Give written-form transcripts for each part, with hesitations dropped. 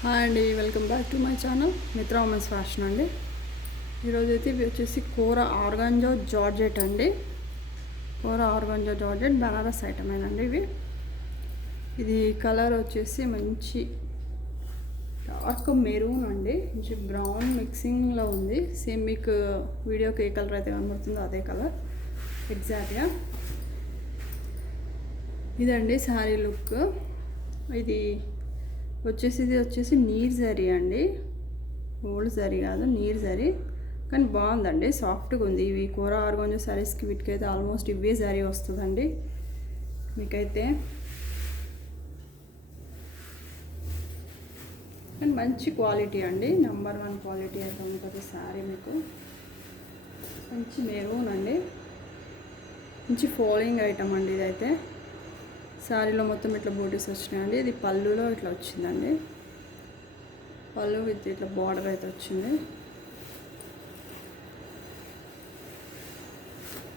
Hi అండి, welcome back to my channel మిత్ర women's fashion అండి. ఈరోజు అయితే ఇవి వచ్చేసి కూర ఆర్గాంజో జార్జెట్ అండి. కూర ఆర్గాంజో జార్జెట్ బనారస్ ఐటమేనండి ఇవి. ఇది కలర్ వచ్చేసి మంచి డార్క్ మెరూన్ అండి, మంచి బ్రౌన్ మిక్సింగ్లో ఉంది. సేమ్ మీకు వీడియోకి ఏ కలర్ అయితే కనబడుతుందో అదే కలర్ ఎగ్జాక్ట్గా. ఇదండి శారీ లుక్. ఇది వచ్చేసి నీర్ జరీ అండి, ఓల్డ్ జరీ కాదు, నీర్ జరీ. కానీ బాగుందండి, సాఫ్ట్గా ఉంది. ఇవి కూర ఆర్గాంజో శారీస్కి వీటికైతే ఆల్మోస్ట్ ఇవే జరీ వస్తుందండి మీకైతే. కానీ మంచి క్వాలిటీ అండి, నెంబర్ 1 క్వాలిటీ అయితే ఉంటుంది శారీ మీకు. మంచి మెరూన్ అండి, మంచి ఫోల్డింగ్ ఐటమ్ అండి ఇదైతే. శారీలో మొత్తం ఇట్లా బూటీస్ వచ్చినాయండి. ఇది పళ్ళులో ఇట్లా వచ్చిందండి, పళ్ళు విత్ ఇట్లా బార్డర్ అయితే వచ్చింది.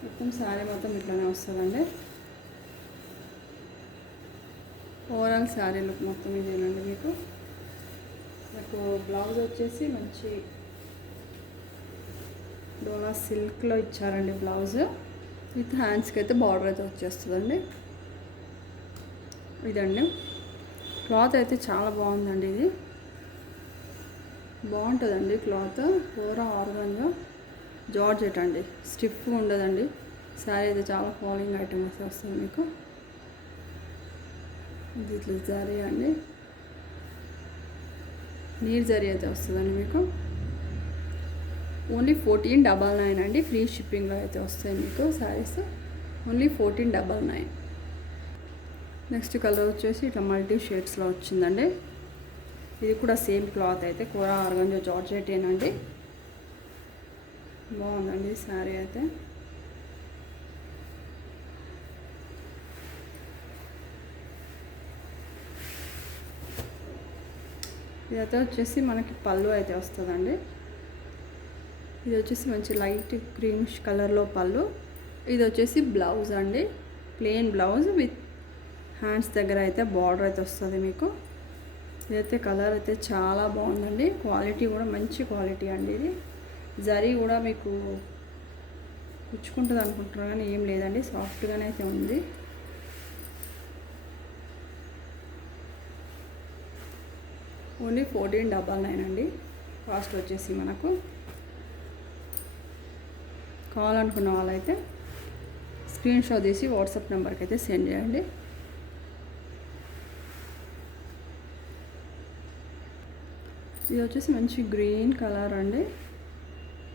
మొత్తం శారీ మొత్తం ఇట్లానే వస్తుందండి. ఓవరాల్ శారీ లుక్ మొత్తం ఇదేనండి మీకు. నాకు బ్లౌజ్ వచ్చేసి మంచి డోలా సిల్క్లో ఇచ్చారండి బ్లౌజ్. విత్ హ్యాండ్స్కి అయితే బార్డర్ అయితే వచ్చేస్తుందండి. ఇదండి క్లాత్ అయితే చాలా బాగుందండి. ఇది బాగుంటుందండి క్లాత్. కూర ఆర్గాంజో జార్జెట్ అండి, స్టిఫ్గా ఉండదండి. శారీ అయితే చాలా ఫాలింగ్ ఐటమ్ అయితే వస్తుంది మీకు. ఇది ఇట్లా జరీ అండి, నీర్ జరీ అయితే వస్తుందండి మీకు. ఓన్లీ 1499 అండి, ఫ్రీ షిప్పింగ్లో అయితే వస్తాయి మీకు శారీస్. ఓన్లీ 1499. నెక్స్ట్ కలర్ వచ్చేసి ఇట్లా మల్టీ షేడ్స్లో వచ్చిందండి. ఇది కూడా సేమ్ క్లాత్ అయితే కూర ఆర్గాంజో జార్జెటేనండి. బాగుందండి శారీ అయితే. ఇదైతే వచ్చేసి మనకి పళ్ళు అయితే వస్తుందండి. ఇది వచ్చేసి మంచి లైట్ గ్రీనిష్ కలర్లో పళ్ళు. ఇది వచ్చేసి బ్లౌజ్ అండి, ప్లెయిన్ బ్లౌజ్ విత్ హ్యాండ్స్ దగ్గర అయితే బార్డర్ అయితే వస్తుంది మీకు. ఇదైతే కలర్ అయితే చాలా బాగుందండి, క్వాలిటీ కూడా మంచి క్వాలిటీ అండి. ఇది జరీ కూడా మీకు కుచ్చుకుంటుంది అనుకుంటున్నారు కానీ ఏం లేదండి, సాఫ్ట్గానే అయితే ఉంది. ఓన్లీ 1499 అండి కాస్ట్ వచ్చేసి. మనకు కావాలనుకున్న వాళ్ళైతే స్క్రీన్ షాట్ తీసి వాట్సాప్ నెంబర్కి అయితే సెండ్ చేయండి. ఇది వచ్చేసి మంచి గ్రీన్ కలర్ అండి,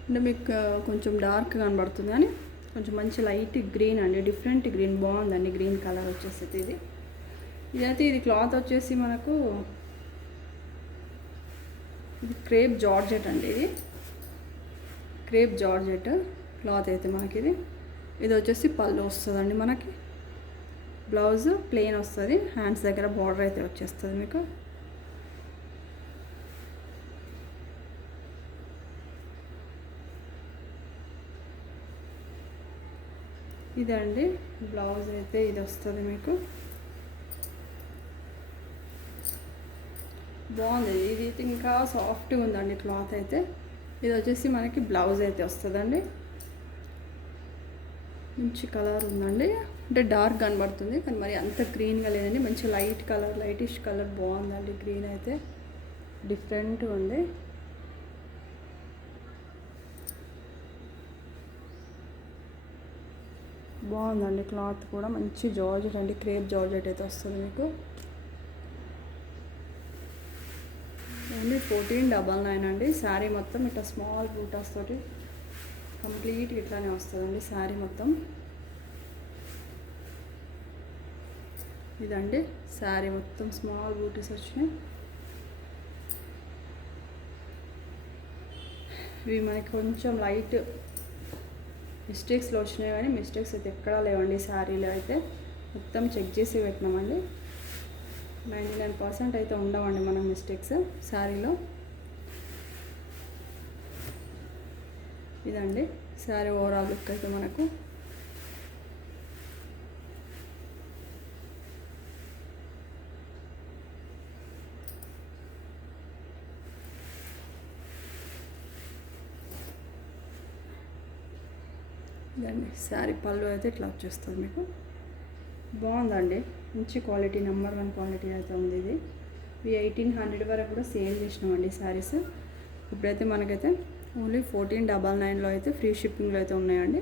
అంటే మీకు కొంచెం డార్క్ కనబడుతుంది కానీ కొంచెం మంచి లైట్ గ్రీన్ అండి, డిఫరెంట్ గ్రీన్. బాగుందండి గ్రీన్ కలర్ వచ్చేసి ఇది. ఇదైతే ఇది క్లాత్ వచ్చేసి మనకు ఇది క్రేప్ జార్జెట్ అండి. ఇది క్రేప్ జార్జెట్ క్లాత్ అయితే మనకి ఇది. ఇది వచ్చేసి పళ్ళు వస్తుందండి మనకి. బ్లౌజ్ ప్లెయిన్ వస్తుంది, హ్యాండ్స్ దగ్గర బార్డర్ అయితే వచ్చేస్తుంది మీకు. ఇదండి బ్లౌజ్ అయితే ఇది వస్తుంది మీకు. బాగుంది, ఇది ఇంకా సాఫ్ట్గా ఉందండి క్లాత్ అయితే. ఇది వచ్చేసి మనకి బ్లౌజ్ అయితే వస్తుందండి. మంచి కలర్ ఉందండి, అంటే డార్క్ కనబడుతుంది కానీ మరి అంత గ్రీన్గా లేదండి, మంచి లైట్ కలర్, లైటిష్ కలర్. బాగుందండి గ్రీన్ అయితే, డిఫరెంట్గా ఉంది. బాగుందండి క్లాత్ కూడా మంచి జార్జెట్ అండి, క్రేప్ జార్జెట్ అయితే వస్తుంది మీకు. ఓన్లీ 1499 అండి. శారీ మొత్తం ఇట్లా స్మాల్ బూటాస్ తోటి కంప్లీట్ ఇట్లానే వస్తుందండి శారీ మొత్తం. ఇదండి శారీ మొత్తం స్మాల్ బూటీస్ వచ్చినాయి. ఇవి మనకి కొంచెం లైట్ మిస్టేక్స్లో వచ్చినాయి కానీ మిస్టేక్స్ అయితే ఎక్కడా లేవండి శారీలో అయితే. మొత్తం చెక్ చేసి పెట్టినామండి, 99% అయితే ఉండవండి మనకు మిస్టేక్స్ శారీలో. ఇదండి శారీ ఓవరాల్ లుక్ అయితే మనకు. ఇదండి శారీ పళ్ళు అయితే ఇట్లా వచ్చేస్తుంది మీకు. బాగుందండి, మంచి క్వాలిటీ, నెంబర్ 1 క్వాలిటీ అయితే ఉంది. ఇది 1800 వరకు కూడా సేల్ చేసినామండి శారీస్. ఇప్పుడైతే మనకైతే ఓన్లీ 1499లో అయితే ఫ్రీ షిప్పింగ్లో అయితే ఉన్నాయండి.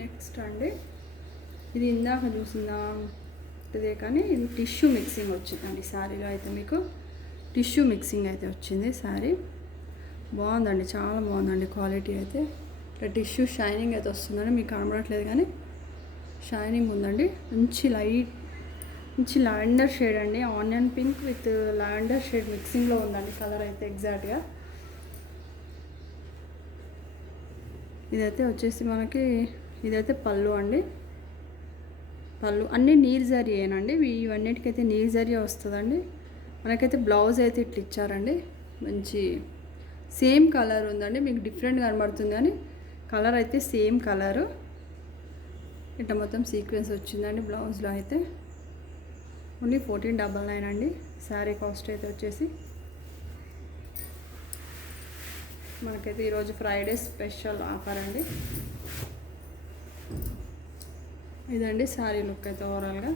నెక్స్ట్ అండి, ఇది ఇందాక చూసిందా ఇదే, కానీ ఇది టిష్యూ మిక్సింగ్ వచ్చిందండి శారీలో అయితే. మీకు టిష్యూ మిక్సింగ్ అయితే వచ్చింది శారీ. బాగుందండి, చాలా బాగుందండి క్వాలిటీ అయితే. ఇట్లా టిష్యూ షైనింగ్ అయితే వస్తుందండి, మీకు కనబడట్లేదు కానీ షైనింగ్ ఉందండి. మంచి లావెండర్ షేడ్ అండి, onion pink with lavender shade మిక్సింగ్లో ఉందండి కలర్ అయితే ఎగ్జాక్ట్గా. ఇదైతే వచ్చేసి మనకి ఇదైతే పళ్ళు అండి. పళ్ళు అన్నీ నీర్ జరీయేనండి, ఇవన్నిటికైతే నీర్ జరీ వస్తుందండి. మనకైతే బ్లౌజ్ అయితే ఇట్లా ఇచ్చారండి, మంచి సేమ్ కలర్ ఉందండి. మీకు డిఫరెంట్ కనబడుతుంది కానీ కలర్ అయితే సేమ్ కలరు. ఇట్లా మొత్తం సీక్వెన్స్ వచ్చిందండి బ్లౌజ్లో అయితే. ఓన్లీ 1499 అండి. శారీ కాస్ట్ అయితే వచ్చేసి మనకైతే ఈరోజు ఫ్రైడే స్పెషల్ ఆఫర్ అండి. ఇదండి శారీ లుక్ అయితే ఓవరాల్గా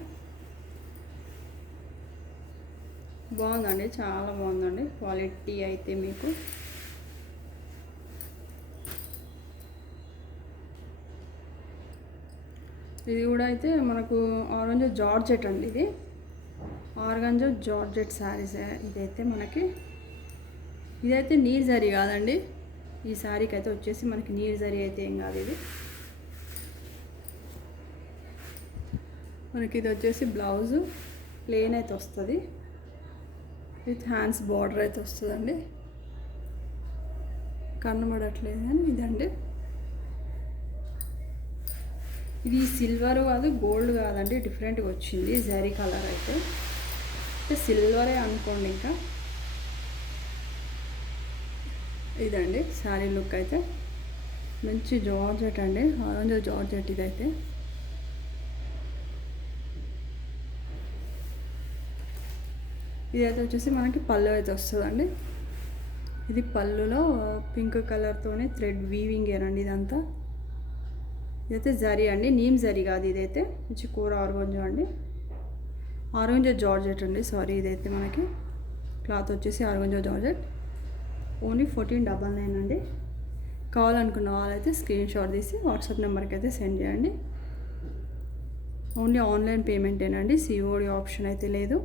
బాగుందండి, చాలా బాగుందండి క్వాలిటీ అయితే. మీకు ఇది కూడా అయితే మనకు ఆరెంజ్ జార్జెట్ అండి. ఇది ఆర్గాంజో జార్జెట్ శారీస్. ఇదైతే మనకి ఇదైతే నీర్ జరీ కాదండి. ఈ శారీకి అయితే వచ్చేసి మనకి నీర్ జరీ అయితే ఏం కాదు. ఇది మనకి ఇది వచ్చేసి బ్లౌజు ప్లెయిన్ అయితే వస్తుంది, విత్ హ్యాండ్స్ బార్డర్ అయితే వస్తుందండి. కనబడట్లేదు కానీ ఇదండి. ఇది సిల్వర్ కాదు, గోల్డ్ కాదండి, డిఫరెంట్గా వచ్చింది జరీ కలర్ అయితే. సిల్వరే అనుకోండి. ఇంకా ఇదండి శారీ లుక్ అయితే. మంచి జార్జెట్ అండి, ఆరెంజ్ జార్జెట్ ఇదైతే. ఇదైతే వచ్చేసి మనకి పళ్ళు అయితే వస్తుందండి. ఇది పళ్ళులో పింక్ కలర్తోనే థ్రెడ్ వీవింగ్ ఏనండి ఇదంతా. ఇదైతే జరీ అండి, నీమ్ జరీ కాదు. ఇదైతే మంచి కూర ఆర్గంజో అండి, ఆర్గంజో జార్జెట్ అండి, సారీ. ఇదైతే మనకి క్లాత్ వచ్చేసి ఆర్గంజో జార్జెట్. ఓన్లీ 1499 అండి. కావాలనుకున్న వాళ్ళైతే స్క్రీన్ షాట్ తీసి వాట్సాప్ నెంబర్కి అయితే సెండ్ చేయండి. ఓన్లీ ఆన్లైన్ పేమెంటేనండి, సిఓడి ఆప్షన్ అయితే లేదు.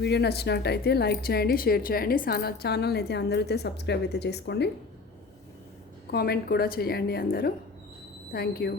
వీడియో నచ్చినట్టయితే లైక్ చేయండి, షేర్ చేయండి. ఛానల్ని అయితే అందరూ అయితే సబ్స్క్రైబ్ అయితే చేసుకోండి. కామెంట్ కూడా చేయండి అందరూ. Thank you.